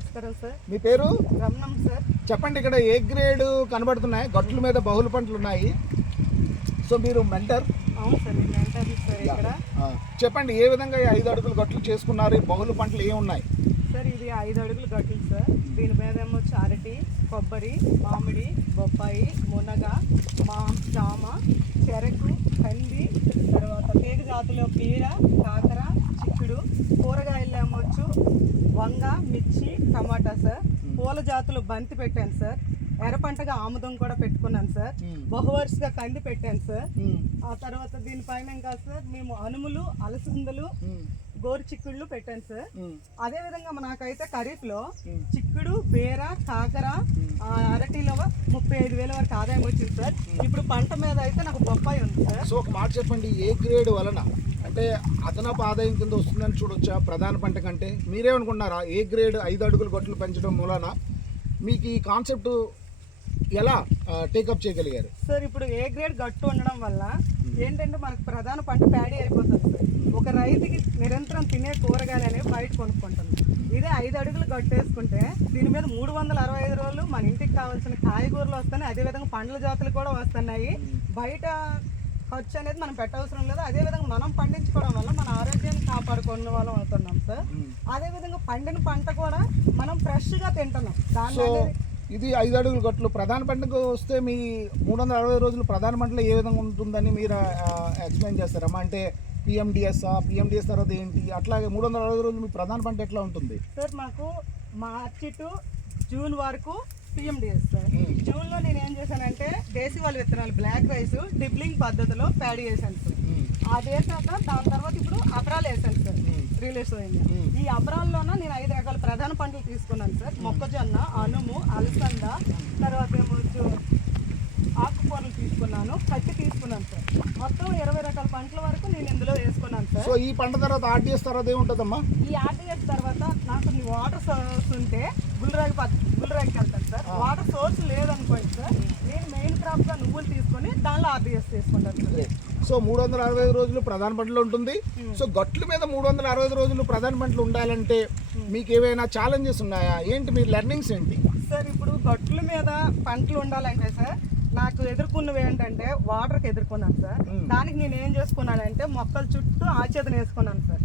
నమస్కారం సార్. మీ పేరు? రమణం సార్. చెప్పండి, ఇక్కడ ఏ గ్రేడ్ కనబడుతున్నాయి, గట్ల మీద బహుళ పంటలు ఉన్నాయి. సో మీరు మెంటర్? అవును సార్, నేను మెంటర్ సార్. ఇక్కడ చెప్పండి, ఏ విధంగా ఈ 5 అడుగులు గట్లు చేసుకున్నారు, ఈ బహుళ పంటలు ఏమున్నాయి సార్? ఇది 5 అడుగులు గట్లు సార్. దీని మీద ఏమో అరటి, కొబ్బరి, మామిడి, బొప్పాయి, మునగ, జామ, చెరకు, కంది, తర్వాత తీగ జాతులు బీర, కాకర, చిక్కుడు, కూరగాయలు ఏమొచ్చు వంగ, మిర్చి, టమాటా సార్. పూల జాతులు బంతి పెట్టాను సార్. ఎర్ర పంటగా ఆముదం కూడా పెట్టుకున్నాను సార్. బహువర్షగా కంది పెట్టాను సార్. ఆ తర్వాత దీనిపైన ఇంకా సార్ మేము అనుములు, అలసందలు, గోరు చిక్కుళ్ళు పెట్టాను సార్. అదే విధంగా నాకైతే ఖరీఫ్ లో చిక్కుడు, బీర, కాకర, అరటిలో 35,000 వరకు ఆదాయం వచ్చింది సార్. ఇప్పుడు పంట మీద అయితే నాకు బొప్పాయి ఉంది సార్. సో ఒక మాట చెప్పండి, ఏ గ్రేడ్ వలన అంటే అదనపు ఆదాయం కింద వస్తుందని చూడొచ్చా ప్రధాన పంట కంటే? మీరేమనుకున్నారా ఏ గ్రేడ్ 5 అడుగులు గట్లు పెంచడం మూలన మీకు ఈ కాన్సెప్ట్ ఎలా టేకప్ చేయగలిగారు సార్? ఇప్పుడు ఏ గ్రేడ్ గట్టు ఉండడం వల్ల ఏంటంటే మనకు ప్రధాన పంట ప్యాడీ అయిపోతుంది సార్. ఒక రైతుకి నిరంతరం తినే కూరగాయలు అనేవి బయట కొనుక్కుంటుంది. ఇదే 5 అడుగులు గట్టు వేసుకుంటే దీని మీద 365 రోజులు మన ఇంటికి కావాల్సిన కాయగూరలు వస్తున్నాయి. అదేవిధంగా పండ్ల జాతులు కూడా వస్తున్నాయి. బయట ఖర్చు అనేది మనం పెట్టవసరం లేదు. అదేవిధంగా మనం పండించుకోవడం వల్ల మన ఆరోగ్యాన్ని కాపాడుకునే వాళ్ళం అవుతున్నాం సార్. అదేవిధంగా పండిన పంట కూడా మనం ఫ్రెష్గా తింటున్నాం. దాని ఇది 5 అడుగులు గట్లు ప్రధాన పంటకు వస్తే మీ 360 రోజులు ప్రధాన పంటలో ఏ విధంగా ఉంటుందని మీరు ఎక్స్ప్లెయిన్ చేస్తారమ్మా? అంటే పిఎండిఎస్ తర్వాత ఏంటి, అట్లాగే 360 రోజులు మీ ప్రధాన పంట ఎట్లా ఉంటుంది సార్? మాకు మార్చి టు జూన్ వరకు పిఎండిఎస్ సార్. జూన్లో నేను ఏం చేశానంటే దేశీవాళ విత్తనాలు బ్లాక్ రైస్ డిబ్లింగ్ పద్ధతిలో ప్యాడీ చేశాను సార్. అది వేసాక దాని తర్వాత ఇప్పుడు అపరాలు వేసాను సార్. రిలీజ్ అయింది. ఈ అపరాల్లోన నేను 5 రకాల ప్రధాన పంటలు తీసుకున్నాను సార్. మొక్కజొన్న, అనుము, అలసంద, తర్వాత ఏమో ఆకుకూరలు తీసుకున్నాను, పత్తి తీసుకున్నాను సార్. మొత్తం 20 రకాల పంటల వరకు నేను ఇందులో వేసుకున్నాను సార్. సో ఈ పంట తర్వాత ఆర్టీఎస్ తర్వాత ఏముంటుందమ్మా? ఈ ఆర్టీఎస్ తర్వాత నాకు వాటర్ సోర్స్ ఉంటే గుల్లరాగికి వెళ్తాను సార్. వాటర్ సోర్స్ లేదనుకోండి సార్, నేను మెయిన్ క్రాప్ గా నువ్వులు తీసుకొని దానిలో ఆర్టీఎస్ తీసుకుంటాను సార్. సో 365 రోజులు ప్రధాన పంటలు ఉంటుంది. సో గట్ల మీద 365 రోజులు ప్రధాన పంటలు ఉండాలంటే మీకు ఏవైనా ఛాలెంజెస్ ఉన్నాయా? ఏంటి మీ లెర్నింగ్స్ ఏంటి సార్? ఇప్పుడు గట్ల మీద పంటలు ఉండాలంటే సార్ నాకు ఎదుర్కొన్నవి ఏంటంటే వాటర్కి ఎదుర్కొన్నాను సార్. దానికి నేను ఏం చేసుకున్నానంటే మొక్కల చుట్టూ ఆచ్ఛేదన వేసుకున్నాను సార్.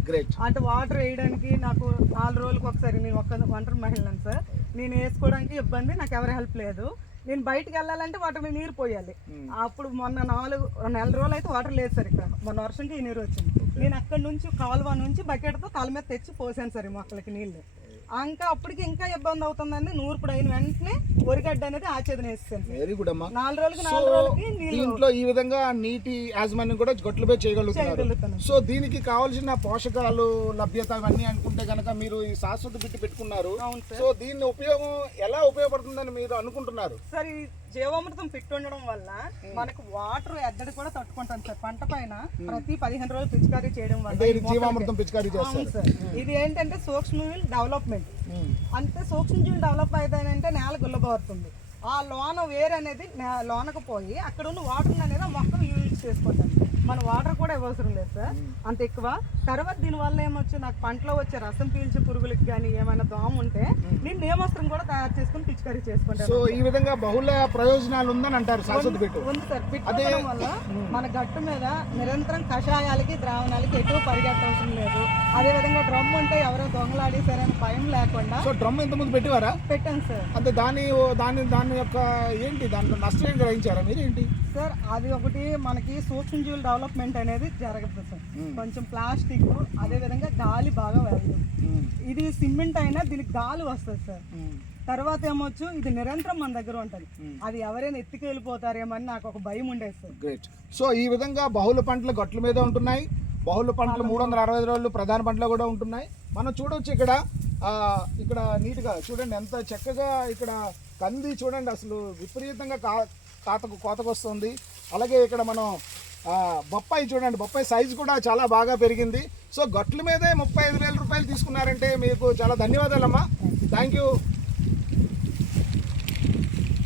అంటే వాటర్ వేయడానికి నాకు 4 రోజులకు ఒకసారి, నేను ఒంటరి మహిళను సార్, నేను వేసుకోవడానికి ఇబ్బంది, నాకు ఎవరి హెల్ప్ లేదు. నేను బయటకు వెళ్ళాలంటే వాటర్ మీద నీరు పోయాలి. అప్పుడు మొన్న 4 నెల రోజులు అయితే వాటర్ లేదు సార్. ఇక్కడ మొన్న వర్షంకి ఈ నీరు వచ్చింది. నేను అక్కడి నుంచి కాలువ నుంచి బకెట్తో తల మీద తెచ్చి పోసాను సార్ ఈ మొక్కలకి నీళ్ళు. ఇంకా అప్పటికి ఇంకా ఇబ్బంది అవుతుందండి. నూర్పుడు అయిన వెంటనే వరిగడ్డ అనేది ఆచ్ఛేదన వేస్తాను. వెరీ గుడ్ అమ్మా. 4 రోజులకి దీంట్లో ఈ విధంగా నీటి యాజమాన్యం కూడా గట్లపై చేయగలుగుతున్నారు. సో దీనికి కావాల్సిన పోషకాలు లభ్యత అవన్నీ అనుకుంటే కనుక మీరు ఈ శాశ్వత బిట్టు పెట్టుకున్నారు. సో దీని ఉపయోగం ఎలా ఉపయోగపడుతుందని మీరు అనుకుంటున్నారు? సార్ ఈ జీవామృతం పెట్టి ఉండడం వల్ల మనకు వాటర్ ఎద్దడి కూడా తట్టుకుంటాం సార్. పంట పైన ప్రతి 15 రోజులు పిచికారీ చేయడం వల్ల జీవామృతం పిచికారీ చేస్తారు సార్. ఇది ఏంటంటే సూక్ష్మజీవుల డెవలప్మెంట్. అంతే సూక్ష్మజీవులు డెవలప్ అవుతాయంటే నేల గుల్లబారుతుంది. ఆ లోన వేరు అనేది లోనకు పోయి అక్కడ ఉన్న వాటర్ అనేది ఆ మొక్కలు యూజ్ చేసుకుంటాం. మన వాటర్ కూడా అవసరం లేదు సార్ అంత ఎక్కువ. తర్వాత దీనివల్ల ఏమొచ్చు, నాకు పంటలో వచ్చే రసం పీల్చే పురుగులకి కానీ ఏమైనా దోమ ఉంటే నేను నేమస్త్రం కూడా తయారు చేసుకుని పిచికారీ చేసుకుంటాను. సో ఈ విధంగా బహుళ ప్రయోజనాలు ఉందని అంటారు శాశ్వత బిట్టు. ఉంది సార్. పిట్టుకోవడం వల్ల మన గట్టు మీద నిరంతరం కషాయాలకి, ద్రావణాలకి ఎటు పరిగెత్తవసరం లేదు. అదేవిధంగా డ్రమ్ ఉంటే ఎవరో దొంగలాడేసారని భయం లేకుండా. సో డ్రమ్ ఇంతకుముందు పెట్టేవారా? పెట్టాను సార్. అంటే దాని యొక్క ఏంటి, దాంట్లో నష్టం గ్రహించారా మీరు? ఏంటి సార్ అది ఒకటి మనకి సూక్ష్మజీవుల డెవలప్మెంట్ అనేది జరగదు సార్. కొంచెం ప్లాస్టిక్, అదే విధంగా గాలి బాగా వెళ్ళదు. ఇది సిమెంట్ అయినా దీనికి గాలి వస్తుంది సార్. తర్వాత ఏమొచ్చు, ఇది నిరంతరం మన దగ్గర ఉంటుంది. అది ఎవరైనా ఎత్తుకు వెళ్ళిపోతారేమో అని నాకు ఒక భయం ఉండేది సార్. గ్రేట్. సో ఈ విధంగా బహుళ పంటలు గట్ల మీద ఉంటున్నాయి. బహుళ పంటలు 365 రోజులు ప్రధాన పంటలు కూడా ఉంటున్నాయి. మనం చూడవచ్చు ఇక్కడ నీట్గా చూడండి, ఎంత చక్కగా ఇక్కడ కంది చూడండి, అసలు విపరీతంగా కోతకు వస్తుంది. అలాగే ఇక్కడ మనం బొప్పాయి చూడండి, బొప్పాయి సైజు కూడా చాలా బాగా పెరిగింది. సో గట్ల మీదే 35,000 రూపాయలు తీసుకున్నారంటే మీకు చాలా ధన్యవాదాలమ్మా. Thank you.